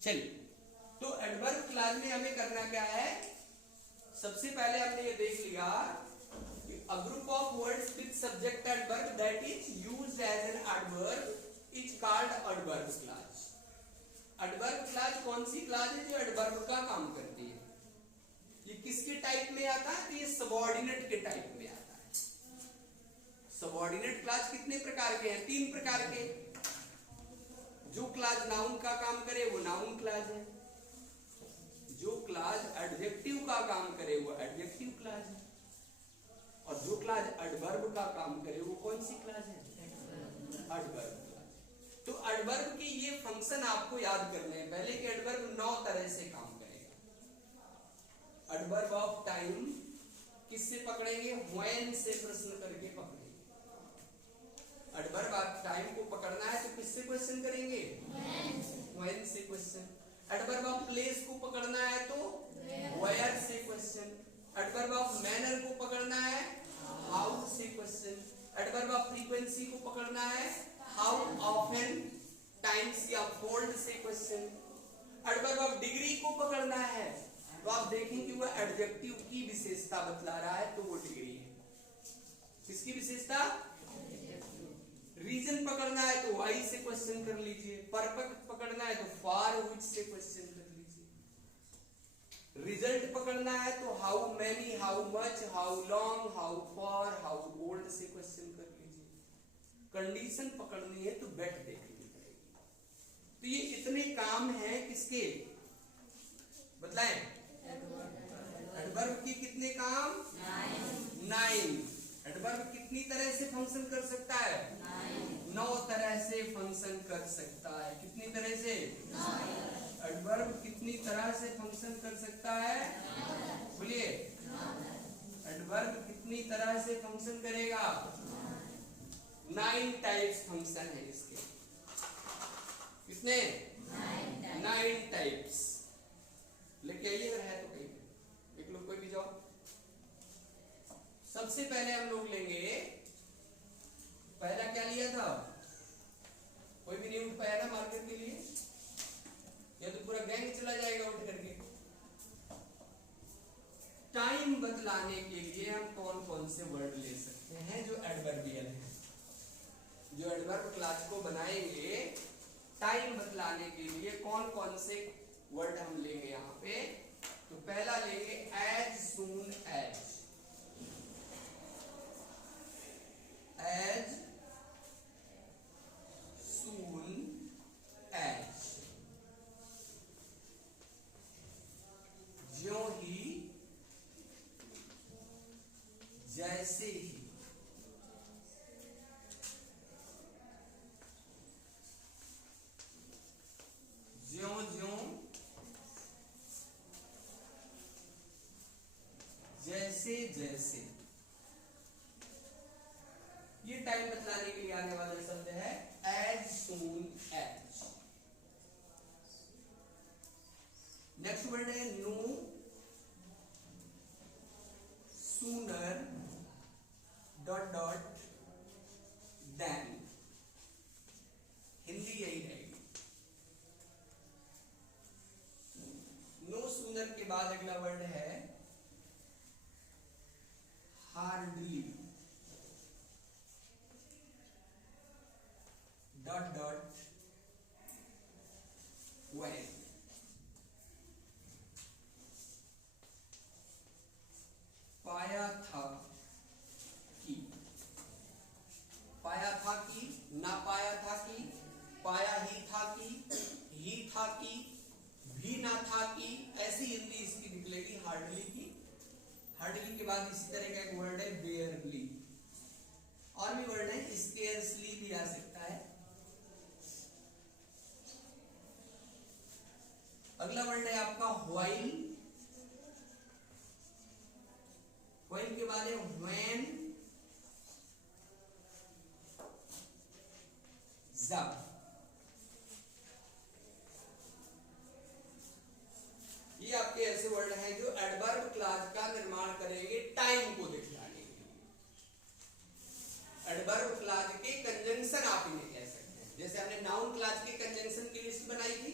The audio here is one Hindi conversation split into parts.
चलिए, तो एडवर्ब क्लास में हमें करना क्या है? सबसे पहले हमने ये देख लिया कि a group of words with subject adverb that is used as an adverb is called adverb clause. Adverb clause कौन सी क्लास है जो एडवर्ब का काम करती है? ये किसके टाइप में आता है? तो ये सबऑर्डिनेट के टाइप में आता है। सबऑर्डिनेट क्लास कितने प्रकार के हैं? 3 प्रकार के। जो क्लास नाउन का काम करे वो नाउन क्लास है, जो क्लास एडजेक्टिव का काम करे वो एडजेक्टिव क्लास है, और जो क्लास एडवर्ब का काम करे वो कौन सी क्लास है? Adverb class. तो एडवर्ब के ये फंक्शन आपको याद करने हैं पहले कि एडवर्ब 9 तरह से काम करेगा। एडवर्ब ऑफ टाइम किससे पकड़ेंगे? व्हेन से प्रश्न करके पकड़ेंगे। एडवर्ब ऑफ टाइम को पकड़ना है तो किससे क्वेश्चन करेंगे? व्हेन से क्वेश्चन। एडवर्ब ऑफ प्लेस को पकड़ना है तो वेयर से क्वेश्चन। एडवर्ब ऑफ मैनर को पकड़ना है हाउ से क्वेश्चन। एडवर्ब ऑफ फ्रीक्वेंसी को पकड़ना है हाउ ऑफन टाइम्स या फोल्ड से क्वेश्चन। एडवर्ब ऑफ डिग्री को पकड़ना है तो आप देखें कि वह एडजेक्टिव की विशेषता बतला रहा है तो वो डिग्री है। किसकी विशेषता? रीजन पकड़ना है तो वाई से क्वेश्चन कर लीजिए। परफेक्ट पकड़ना है तो फॉर व्हिच से क्वेश्चन कर लीजिए। रिजल्ट पकड़ना है तो how many, how much, how long, how for, how old से क्वेश्चन कर लीजिए। कंडीशन पकड़नी है तो बेट देखनी पड़ेगी। तो ये इतने काम हैं किसके? बतलाएं। एडवर्ब के कितने काम? 9। एडवर्ब कितनी तरह से फंक्शन कर सकता है? 9 तरह से फंक्शन कर सकता है। कितनी तरह से? एडवर्ब कितनी तरह से फंक्शन कर सकता है? बोलिए। एडवर्ब कितनी तरह से फंक्शन करेगा? 9 टाइप्स फंक्शन है इसके। कितने? 9 टाइप्स। लेके आइए अगर है तो कहीं एक लोग कोई भी जाओ। सबसे पहले हम लोग लेंगे, पहला क्या लिया था? कोई भी नहीं उठ पाया ना मार्केट के लिए, या तो पूरा गैंग चला जाएगा उठ करके। टाइम बतलाने के लिए हम कौन कौन से वर्ड ले सकते हैं जो एडवर्बियल है? जो एडवर्ब क्लास को बनाएंगे टाइम बतलाने के लिए कौन कौन से वर्ड हम लेंगे यहां पे? तो पहला लेंगे as soon as. As soon as, ज्यों ही, जैसे ही। ज्यों ज्यों, जैसे जैसे। ये टाइम बतलाने के लिए आने वाला शब्द है as soon as. Next word है no sooner dot dot than. Hindi यही रहेगी। नो सूनर के बाद अगला वर्ड है हार्डली डॉट डॉट व्हेन। पाया था कि, पाया था कि, ना पाया था कि, पाया ही था कि, ही था कि, भी ना था कि, ऐसी हिंदी इसकी निकलेगी हार्डली की। हार्डली के बाद इसी तरह का एक वर्ड है बेयरली। और भी वर्ड है स्केर्सली भी आ सकता है। अगला वर्ड है आपका व्हाइल। व्हाइल के बाद है व्हेन, जब। ये आपके ऐसे वर्ड हैं जो एडवर्ब क्लास का निर्माण करेंगे टाइम को दिखलाने के लिए। एडवर्ब क्लास के कंजंक्शन आप इन्हें कह सकते हैं। जैसे हमने नाउन क्लास के कंजंक्शन की लिस्ट बनाई थी,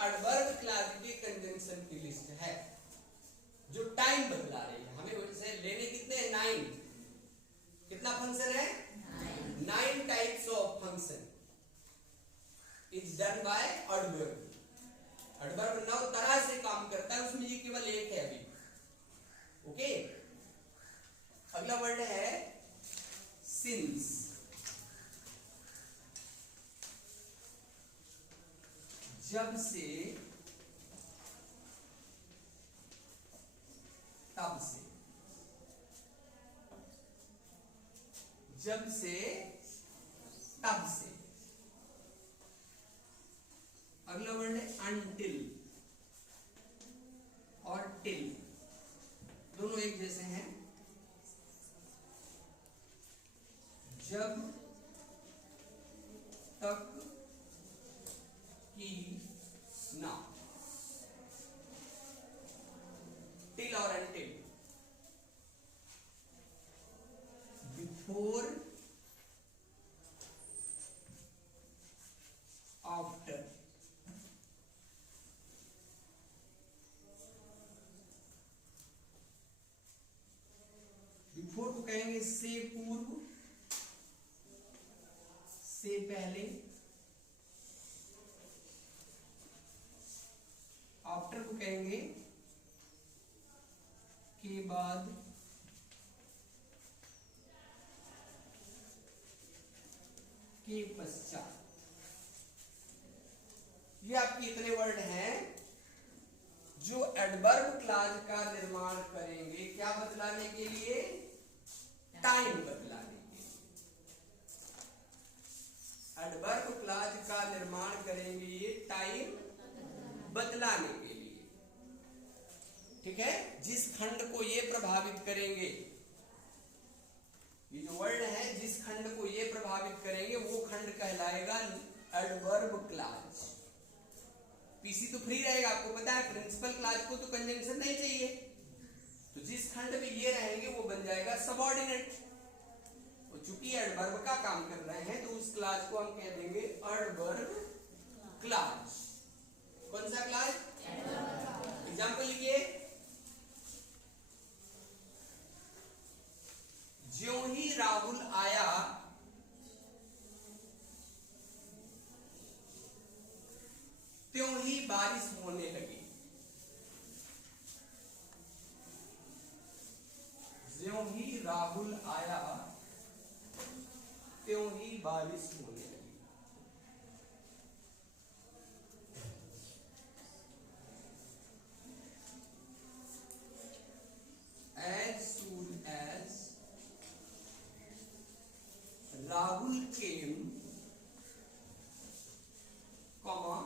एडवर्ब क्लॉज के कंजंक्शन की लिस्ट है जो टाइम बतला रही है। हमें उनसे लेने कितने हैं? 9। कितना फंक्शन है? 9 types of function is done by adverb. Adverb 9 तरह से काम करता है, उसमें ये केवल एक है अभी। ओके, अगला वर्ड है सिंस। जब से, तब से, जब से, तब से। अगला वर्ड है अनटिल और टिल, दोनों एक जैसे हैं। जब तक कि ना, टिल और अनटिल। Before, after. बिफोर को कहेंगे से पूर्व, से पहले। आफ्टर को कहेंगे के बाद, के पश्चात। ये आपके इतने वर्ड हैं जो एडवर्ब क्लॉज का निर्माण करेंगे। क्या बतलाने के लिए? टाइम बतलाने के लिए। एडवर्ब क्लॉज का निर्माण करेंगे ये टाइम बतलाने के लिए। ठीक है, जिस खंड को ये प्रभावित करेंगे, ये जो वर्ड है जिस खंड को ये प्रभावित करेंगे वो खंड कहलाएगा एडवर्ब क्लॉज। पीसी तो फ्री रहेगा, आपको पता है प्रिंसिपल क्लॉज को तो कंजंक्शन नहीं चाहिए, तो जिस खंड में ये रहेंगे वो बन जाएगा सबऑर्डिनेट। तो चूंकि एडवर्ब का काम कर रहे हैं तो उस क्लॉज को हम कह देंगे एडवर्ब क्लॉज। कौन सा क्लॉज? एग्जाम्पल लिखिए। ज्यों ही राहुल आया त्यों ही बारिश होने लगी। ज्यों ही राहुल आया त्यों ही बारिश होने लगी। As soon as Rahul came, comma,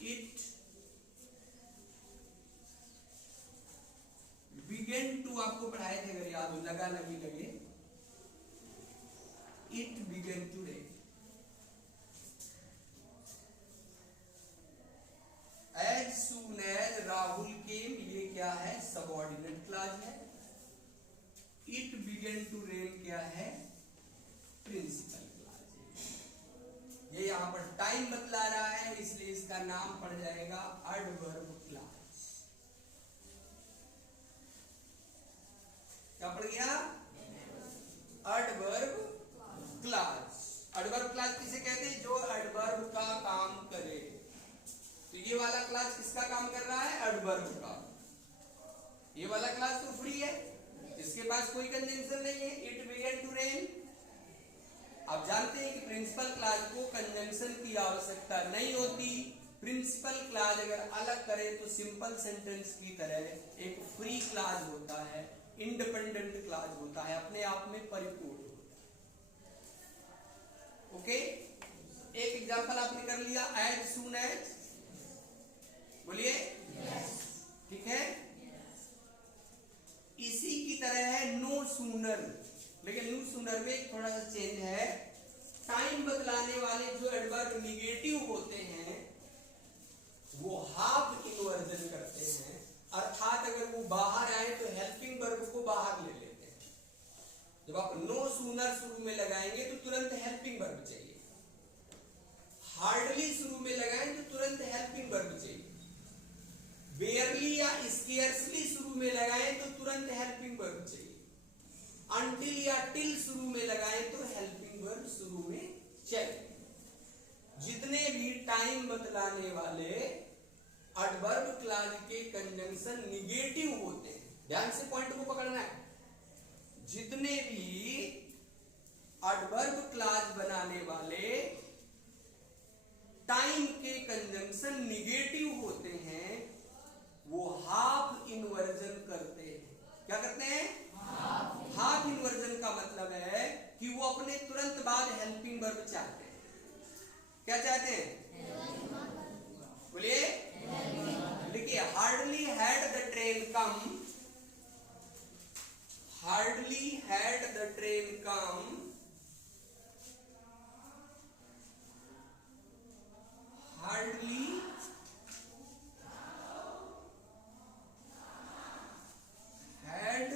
it began to, आपको पढ़ाए थे अगर याद हो, लगा लगी लगे, it began to rain. As soon as Rahul came, ये क्या है? सबऑर्डिनेट क्लॉज है। It began to rain क्या है? प्रिंसिपल क्लॉज है। ये यहां पर टाइम बतला रहा है, इसलिए इसका नाम पड़ जाएगा एडवर्ब क्लॉज। क्या पड़ गया? Adverb clause. एडवर्ब क्लॉज किसे कहते हैं? जो एडवर्ब का काम करे। तो ये वाला क्लॉज किसका काम कर रहा है? एडवर्ब का। ये वाला क्लॉज तो फ्री है, इसके पास कोई कंजंक्शन नहीं है। It began to rain. आप जानते हैं कि प्रिंसिपल क्लॉज को कंजंक्शन की आवश्यकता नहीं होती। प्रिंसिपल क्लॉज अगर अलग करे तो सिंपल सेंटेंस की तरह एक फ्री क्लॉज होता है, इंडिपेंडेंट क्लॉज होता है, अपने आप में परिपूर्ण होता है। ओके, एक एग्जांपल आपने कर लिया, एज सून एज। बोलिए ठीक है। इसी की तरह है नो सूनर, लेकिन नो सूनर में थोड़ा सा चेंज है। टाइम बदलाने वाले जो एडवर्ब निगेटिव होते हैं वो हाफ इन्वर्जन करते हैं, अर्थात अगर वो बाहर आए तो हेल्पिंग वर्ब को बाहर ले लेते हैं। जब आप नो सूनर शुरू में लगाएंगे तो तुरंत हेल्पिंग वर्ब चाहिए। हार्डली शुरू में लगाएं तो तुरंत हेल्पिंग वर्ब चाहिए, बेयरली या स्केर्सली शुरू में लगाएं तो तुरंत हेल्पिंग वर्ब चाहिए, अनटिल या टिल शुरू में लगाएं तो हेल्पिंग वर्ब शुरू में चाहिए। जितने भी टाइम बतलाने वाले एडवर्ब क्लॉज के कंजंक्शन निगेटिव होते हैं, ध्यान से पॉइंट को पकड़ना है, जितने भी एडवर्ब क्लॉज बनाने वाले टाइम के कंजंक्शन निगेटिव होते हैं वो हाफ इन्वर्जन करते हैं। क्या करते हैं? हाफ इन्वर्जन का मतलब है कि वो अपने तुरंत बाद हेल्पिंग वर्ब चाहते हैं। क्या चाहते हैं? बोलिए। देखिए, hardly had the train come, hardly had the train come, hardly had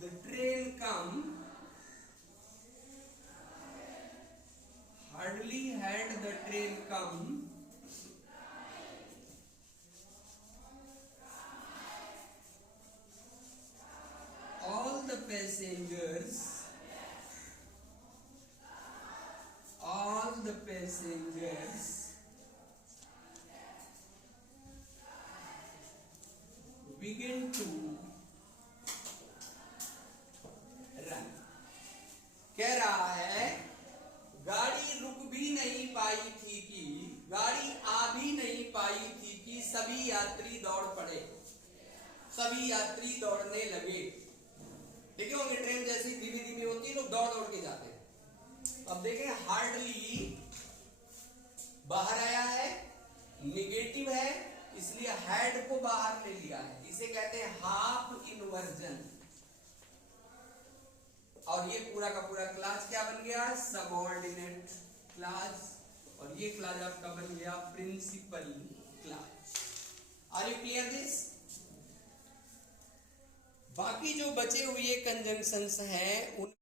the train come, hardly had the train come, all the passengers begin to run। कह रहा है गाड़ी रुक भी नहीं पाई थी कि, गाड़ी आ भी नहीं पाई थी कि सभी यात्री दौड़ पड़े, सभी यात्री दौड़ने लगे। देखे होंगे ट्रेन जैसी धीमी धीमी होती है, लोग दौड़ दौड़ के जाते हैं। अब देखें, हार्डली बाहर आया है, निगेटिव है, इसलिए हैड को बाहर ले लिया है, इसे कहते हैं हाफ इन्वर्जन। और ये पूरा का पूरा क्लास क्या बन गया? Subordinate clause. और ये क्लास आपका बन गया principal clause. Are you clear this? बाकी जो बचे हुए कंजंक्शंस हैं उन